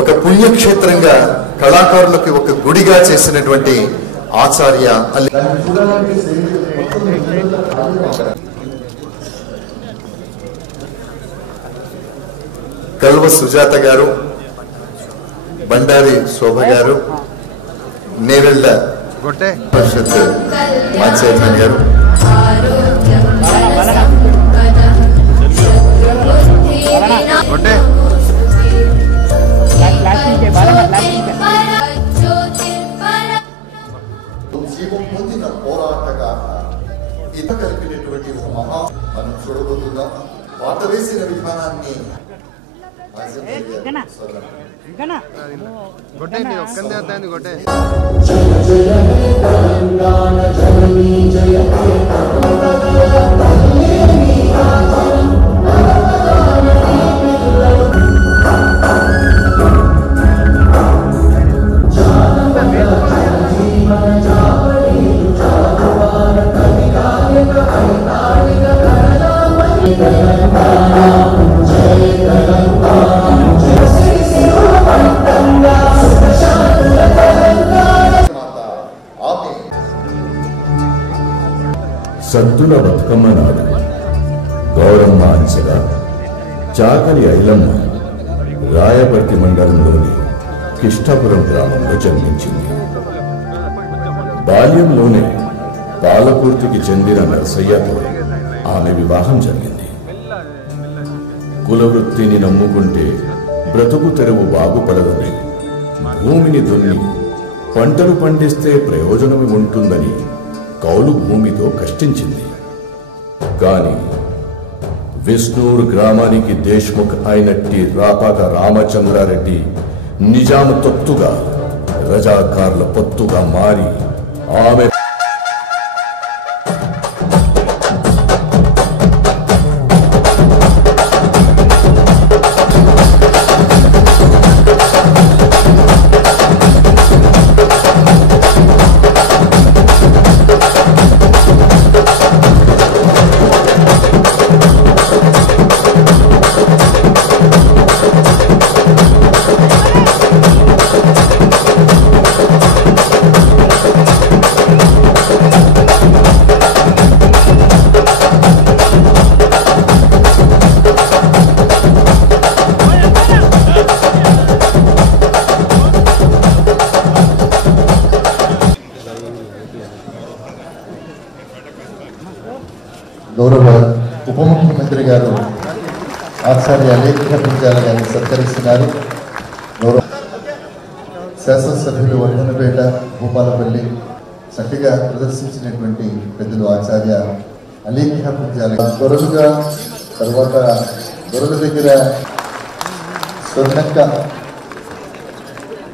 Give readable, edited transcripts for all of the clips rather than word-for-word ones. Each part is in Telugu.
ఒక పుణ్యక్షేత్రంగా కళాకారులకు ఒక గుడిగా చేసినటువంటి ఆచార్య కల్వ సుజాత గారు, బండారి శోభ గారు, నేరెళ్ల పరిషత్ చైర్మన్ గారు, పొందిన పోరాటగాథ ఇత కలిపినటువంటి ఒక మహా మనం చూడబోతున్నాం. పాట వేసిన విధానాన్ని సద్దుల బతుకమ్మ నాడు గౌరమ్మ అంచగా చాకలి ఐలమ్మ రాయపర్తి మండలంలోని కిష్టాపురం గ్రామంలో జన్మించింది. బాల్యంలోనే పాలకుర్తికి చెందిన నరసయ్యతో ఆమె వివాహం జరిగింది. కులవృత్తిని నమ్ముకుంటే బ్రతుకు తెరువు బాగుపడదని, భూమిని దున్ని పంటలు పండిస్తే ప్రయోజనం ఉంటుందని కౌలు భూమితో కష్టించింది. కాని విష్ణూరు గ్రామానికి దేశ్ముఖ్ అయినట్టి రాపాక రామచంద్రారెడ్డి నిజాం తొత్తుగా, రజాకార్ల పొత్తుగా మారి ఆమె గౌరవ ఉప ముఖ్యమంత్రి గారు ఆచార్య అలేఖ్య పుంజాల గారిని సత్కరిస్తున్నారు. గౌరవ శాసనసభ్యులు వర్ధనపేట, భూపాలపల్లి చక్కగా ప్రదర్శించినటువంటి పెద్దలు ఆచార్య అలేఖ్య పుంజాల దొరలుగా, తర్వాత దొరల దగ్గర స్వర్ణక్క,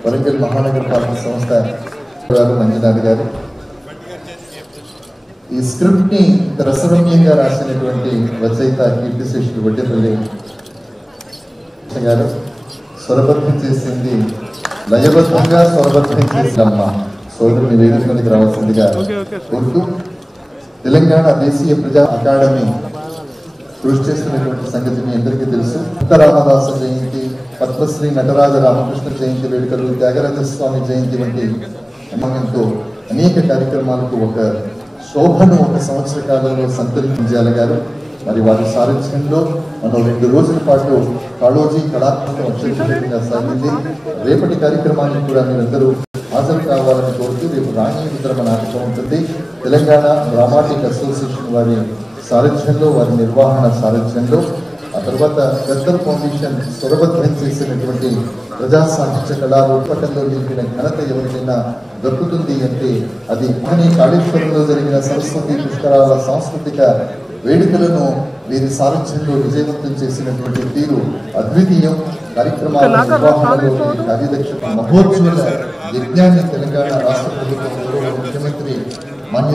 వరంగల్ మహానగరపాలక సంస్థ మంజునాథ్ గారు ఈ స్క్రిప్ట్ ని రసరమ్యంగా రాసినటువంటి రచయిత కీర్తిశేషులు వడ్డేపల్లి గారు, స్వరబద్ధం చేసింది లయబద్ధంగా స్వరబద్ధం చేసినమ్మ సోదరుని వేదిక మీదకి రావాల్సిందిగా కోరుతూ, తెలంగాణ దేశీయ ప్రజా అకాడమీ కృషి చేస్తున్నటువంటి సంగతి మీ అందరికీ తెలుసు. రామదాసు జయంతి, పద్మశ్రీ నటరాజ రామకృష్ణ జయంతి వేడుకలు, త్యాగరాజ స్వామి జయంతి వంటి అమ్మకంతో అనేక కార్యక్రమాలకు ఒక శోభను ఒక సంవత్సర కాలంలో సంతరించాలి గారు. మరి వారి సారథ్యంలో మనం 2 రోజుల పాటు కాళోజీ కళాత్మక అక్షరంగా సాగింది. రేపటి కార్యక్రమానికి కూడా మీరందరూ హాజరు కావాలని కోరుతూ రేపు రాణి విద్రమ నాటకం ఉంటుంది. తెలంగాణ డ్రామాటిక్ అసోసియేషన్ వారి సారథ్యంలో, వారి నిర్వహణ సారథ్యంలో, ఆ తర్వాత గద్దర్ ఫౌండేషన్ స్వరబద్ధం చేసినటువంటి ప్రజా సాహిత్య కళారూపకంలో నిలిపిన ఘనత ఎవరికైనా దక్కుతుంది అంటే అది కాళేశ్వరంలో జరిగిన సరస్వతి పుష్కరాల సాంస్కృతిక వేడుకలను వీరి సారథ్యంలో విజయవంతం చేసినటువంటి తీరు అద్వితీయం. కార్యక్రమాల నిర్వహణలో కార్యదక్షత మహోజ్వల యజ్ఞాన్ని తెలంగాణ రాష్ట్ర ప్రభుత్వం ముఖ్యమంత్రి మాన్య